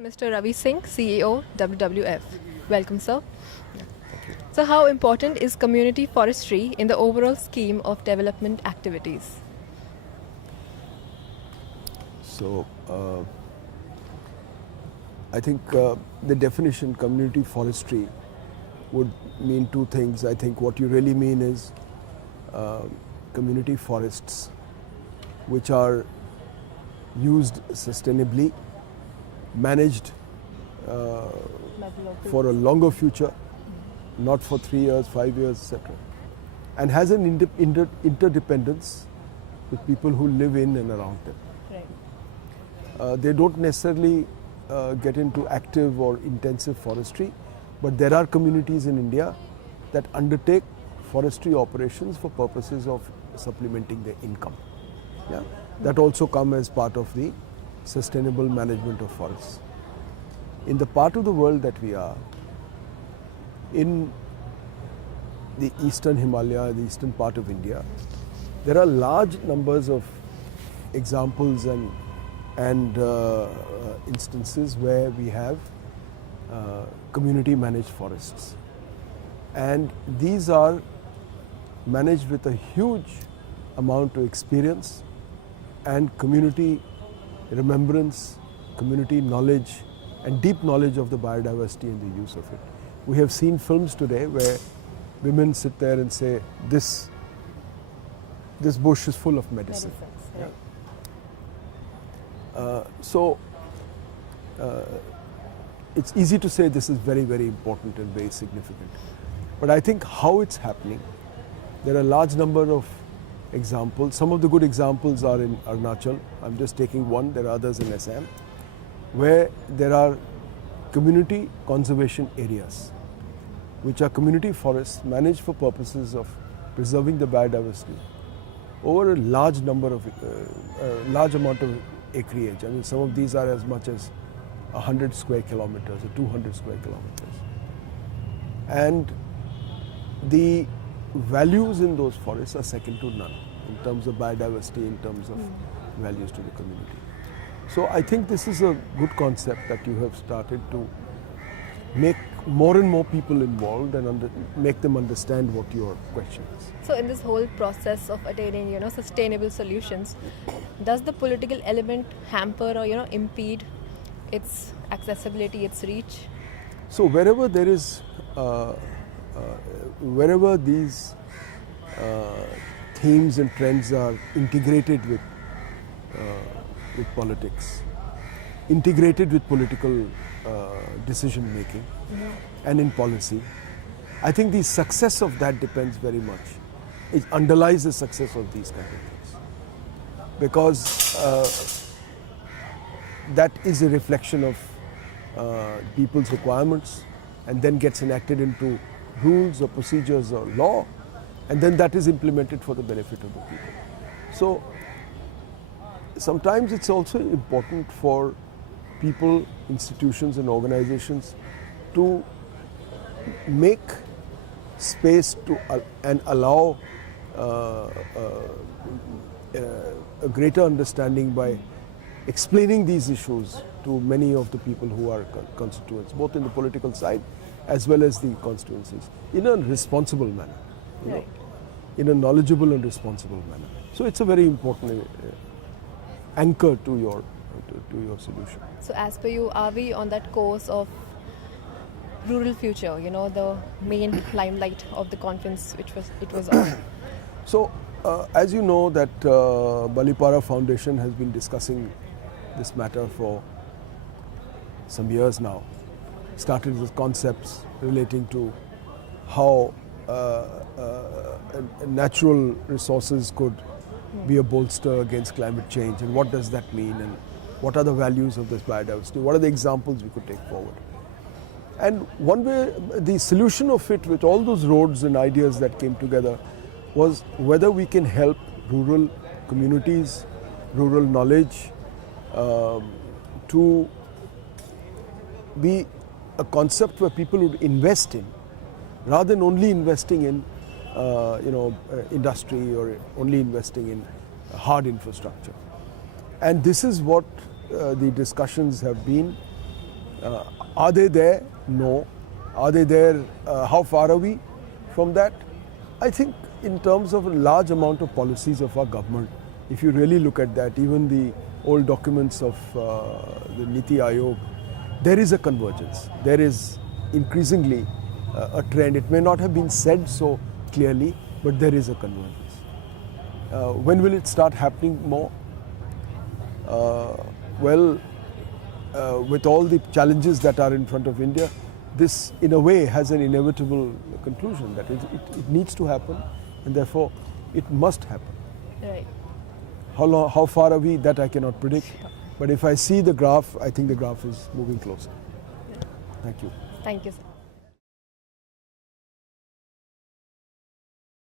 Mr. Ravi Singh, CEO, WWF. Welcome, sir. So, how important is community forestry in the overall scheme of development activities? So, I think the definition community forestry would mean two things. I think what you really mean is community forests which are used sustainably, managed for a longer future, not for 3 years, 5 years, etc. And has an interdependence with people who live in and around them. Right. They don't necessarily get into active or intensive forestry, but there are communities in India that undertake forestry operations for purposes of supplementing their income. Yeah? That also come as part of the sustainable management of forests. In the part of the world that we are, in the eastern Himalaya, the eastern part of India, there are large numbers of examples and instances where we have community managed forests. And these are managed with a huge amount of experience and community remembrance, community knowledge and deep knowledge of the biodiversity and the use of it. We have seen films today where women sit there and say, this bush is full of medicine. Right. So it's easy to say this is very, very important and very significant. But I think how it's happening, there are a large number of examples. Some of the good examples are in Arunachal. I'm just taking one. There are others in Assam, where there are community conservation areas, which are community forests managed for purposes of preserving the biodiversity over a large amount of acreage. I mean, some of these are as much as 100 square kilometers or 200 square kilometers. And the values in those forests are second to none in terms of biodiversity, in terms of values to the community. So I think this is a good concept that you have started to make more and more people involved and make them understand what your question is. So, in this whole process of attaining, sustainable solutions, does the political element hamper or, impede its accessibility, its reach? So wherever there is, wherever these themes and trends are integrated with politics, integrated with political decision making and in policy, I think the success of that depends very much. It underlies the success of these kind of things, because that is a reflection of people's requirements and then gets enacted into rules or procedures or law, and then that is implemented for the benefit of the people. So sometimes it's also important for people, institutions and organizations to make space to and allow a greater understanding by explaining these issues to many of the people who are constituents, both in the political side as well as the constituencies, in a responsible manner, Right. in a knowledgeable and responsible manner. So it's a very important anchor to your solution. So, as per you, are we on that course of rural future, the main limelight of the conference it was on? So, as you know that Balipara Foundation has been discussing this matter for some years now. Started with concepts relating to how natural resources could be a bolster against climate change, and what does that mean, and what are the values of this biodiversity, what are the examples we could take forward. And one way, the solution of it with all those roads and ideas that came together was whether we can help rural communities, rural knowledge to be a concept where people would invest in, rather than only investing in industry or only investing in hard infrastructure. And this is what the discussions have been Are they there? No. Are they there? How far are we from that? I think in terms of a large amount of policies of our government, if you really look at that, even the old documents of the Niti Aayog, there is a convergence. There is increasingly a trend. It may not have been said so clearly, but there is a convergence. When will it start happening more? With all the challenges that are in front of India, this in a way has an inevitable conclusion that it needs to happen, and therefore it must happen. Right. How far are we? That I cannot predict. But if I see the graph, I think the graph is moving closer. Thank you. Thank you, sir.